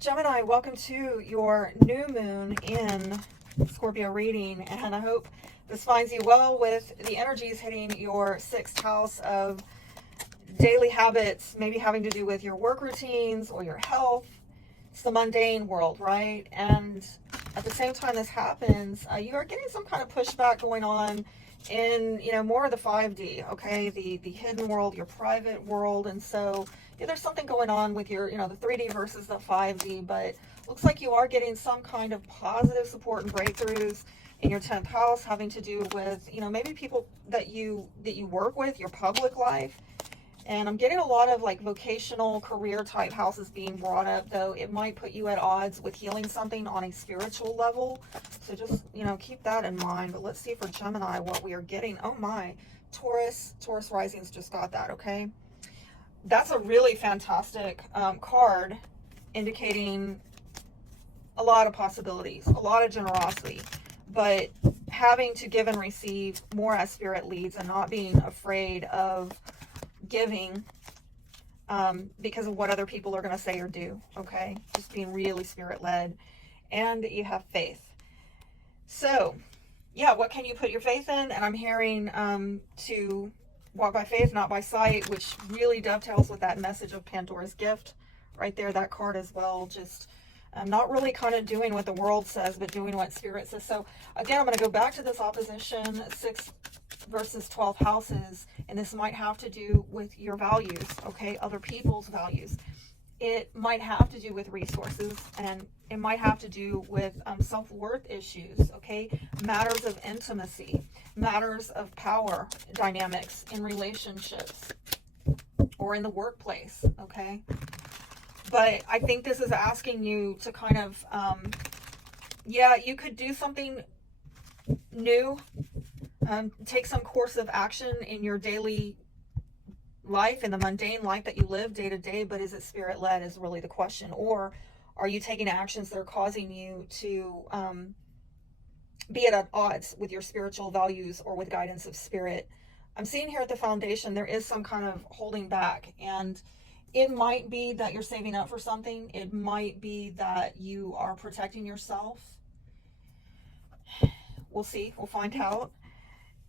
Gemini, welcome to your new moon in Scorpio reading, and I hope this finds you well with the energies hitting your sixth house of daily habits, maybe having to do with your work routines or your health. It's the mundane world, right? And at the same time this happens, you are getting some kind of pushback going on in, more of the 5D, okay? The hidden world, your private world. And so there's something going on with your, the 3D versus the 5D, but looks like you are getting some kind of positive support and breakthroughs in your 10th house, having to do with, maybe people that you work with, your public life. And I'm getting a lot of like vocational career type houses being brought up, though it might put you at odds with healing something on a spiritual level. So just, keep that in mind. But let's see for Gemini what we are getting. Oh my, Taurus risings just got that, okay? That's a really fantastic card, indicating a lot of possibilities, a lot of generosity, but having to give and receive more as spirit leads and not being afraid of giving because of what other people are going to say or do, okay? Just being really spirit led, and you have faith. So yeah, what can you put your faith in? And I'm hearing to walk by faith, not by sight, which really dovetails with that message of Pandora's gift right there, that card as well. Just not really kind of doing what the world says, but doing what spirit says. So again, I'm going to go back to this opposition, 6 versus 12 houses, and this might have to do with your values, okay? Other people's values. It might have to do with resources, and it might have to do with self-worth issues, okay? Matters of intimacy, matters of power dynamics in relationships or in the workplace, okay? But I think this is asking you to kind of, you could do something new, take some course of action in your daily life, in the mundane life that you live day to day, but is it spirit led is really the question. Or are you taking actions that are causing you to be at odds with your spiritual values or with guidance of spirit? I'm seeing here at the foundation, there is some kind of holding back, and it might be that you're saving up for something. It might be that you are protecting yourself. We'll see. We'll find out.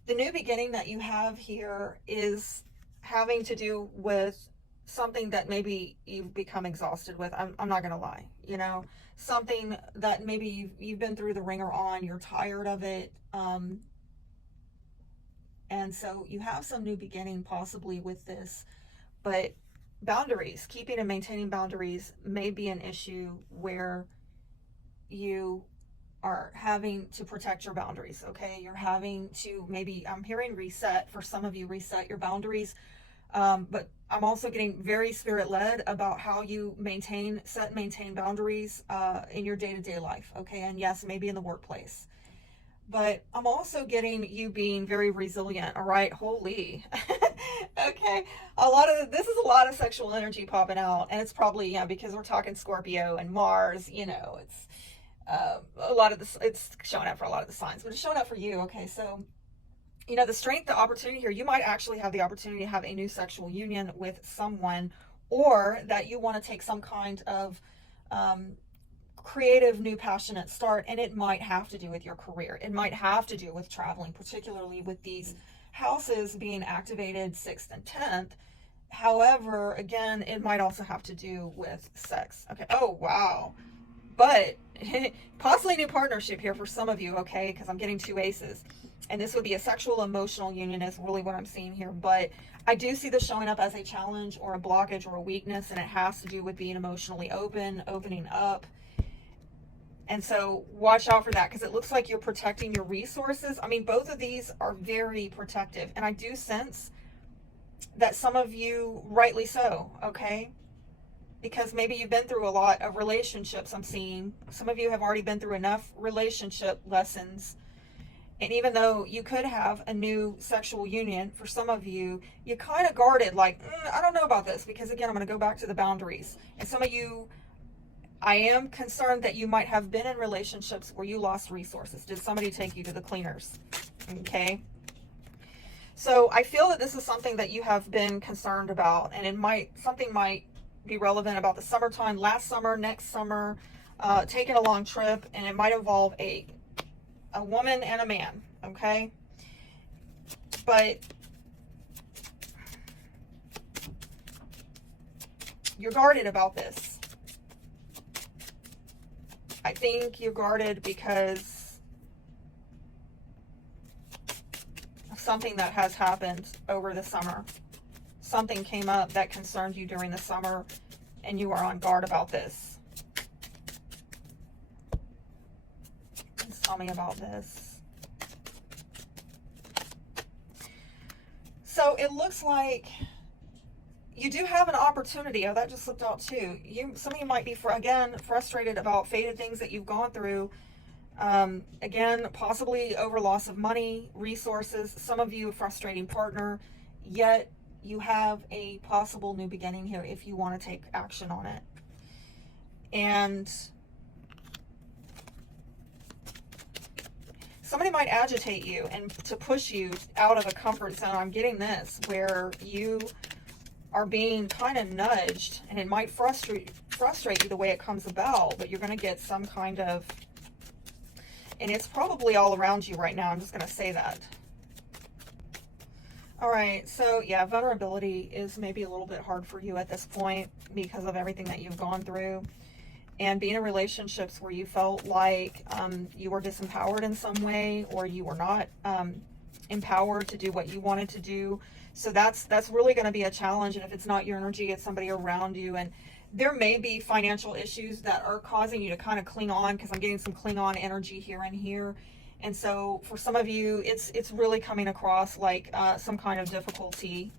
The new beginning that you have here is having to do with something that maybe you've become exhausted with. I'm not going to lie. Something that maybe you've been through the ringer on. You're tired of it. And so you have some new beginning possibly with this. But boundaries, keeping and maintaining boundaries may be an issue where you are having to protect your boundaries, okay? You're having to, maybe, I'm hearing reset, for some of you, reset your boundaries. But I'm also getting very spirit-led about how you set and maintain boundaries in your day-to-day life, okay? And yes, maybe in the workplace. But I'm also getting you being very resilient, all right? Holy. Okay. This is a lot of sexual energy popping out. And it's probably, because we're talking Scorpio and Mars, it's a lot of this, it's showing up for a lot of the signs, but it's showing up for you, okay? So, the strength, the opportunity here, you might actually have the opportunity to have a new sexual union with someone, or that you want to take some kind of creative, new, passionate start, and it might have to do with your career. It might have to do with traveling, particularly with these houses being activated 6th and 10th. However, again, it might also have to do with sex. Okay. Oh, wow. But possibly a new partnership here for some of you, okay? Because I'm getting 2 aces. And this would be a sexual emotional union is really what I'm seeing here. But I do see this showing up as a challenge or a blockage or a weakness, and it has to do with being emotionally open, opening up. And so watch out for that, because it looks like you're protecting your resources. I mean, both of these are very protective. And I do sense that some of you, rightly so, okay? Because maybe you've been through a lot of relationships, I'm seeing. Some of you have already been through enough relationship lessons. And even though you could have a new sexual union, for some of you, you kind of guarded, like, I don't know about this. Because again, I'm going to go back to the boundaries. And some of you, I am concerned that you might have been in relationships where you lost resources. Did somebody take you to the cleaners? Okay. So I feel that this is something that you have been concerned about, and something might be relevant about the summertime, last summer, next summer, taking a long trip, and it might involve a woman and a man, okay? But you're guarded about this. I think you're guarded because of something that has happened over the summer. Something came up that concerned you during the summer, and you are on guard about this. Please tell me about this. So it looks like you do have an opportunity. Oh, that just slipped out too. Some of you might be, again, frustrated about faded things that you've gone through. Again, possibly over loss of money, resources. Some of you, a frustrating partner. Yet you have a possible new beginning here if you want to take action on it. And somebody might agitate you and to push you out of a comfort zone. I'm getting this, where you are being kind of nudged, and it might frustrate you the way it comes about, but you're going to get some kind of, and it's probably all around you right now. I'm just going to say that. All right, so yeah, vulnerability is maybe a little bit hard for you at this point because of everything that you've gone through, and being in relationships where you felt like you were disempowered in some way, or you were not empowered to do what you wanted to do. So that's really going to be a challenge. And if it's not your energy, it's somebody around you. And there may be financial issues that are causing you to kind of cling on, because I'm getting some cling on energy here and here. And so for some of you, it's really coming across like some kind of difficulty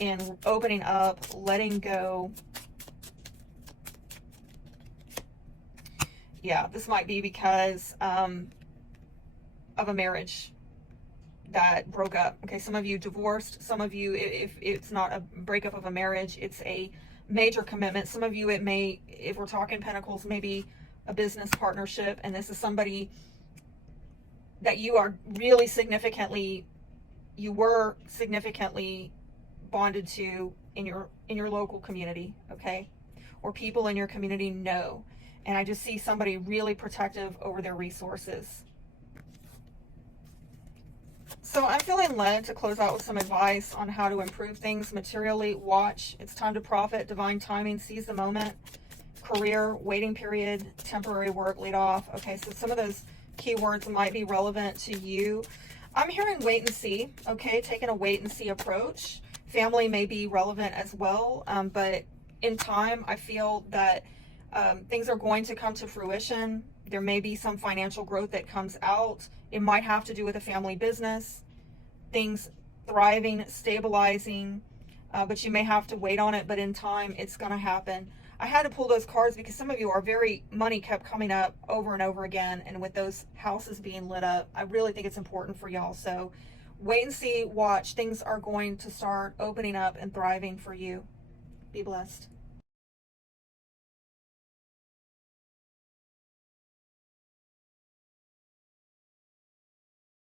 in opening up, letting go. Yeah, this might be because of a marriage that broke up. Okay, some of you divorced. Some of you, if it's not a breakup of a marriage, it's a major commitment. Some of you, it may, if we're talking pentacles, maybe a business partnership, and this is somebody that you are really you were significantly bonded to in your local community, okay? Or people in your community know. And I just see somebody really protective over their resources. So I'm feeling led to close out with some advice on how to improve things materially. Watch. It's time to profit. Divine timing. Seize the moment. Career. Waiting period. Temporary work. Lead off. Okay, so some of those keywords might be relevant to you. I'm hearing wait and see. Okay, taking a wait and see approach. Family may be relevant as well, but in time, I feel that things are going to come to fruition. There may be some financial growth that comes out. It might have to do with a family business, things thriving, stabilizing, but you may have to wait on it, but in time, it's going to happen. I had to pull those cards because some of you are money kept coming up over and over again, and with those houses being lit up, I really think it's important for y'all. So wait and see, watch. Things are going to start opening up and thriving for you. Be blessed.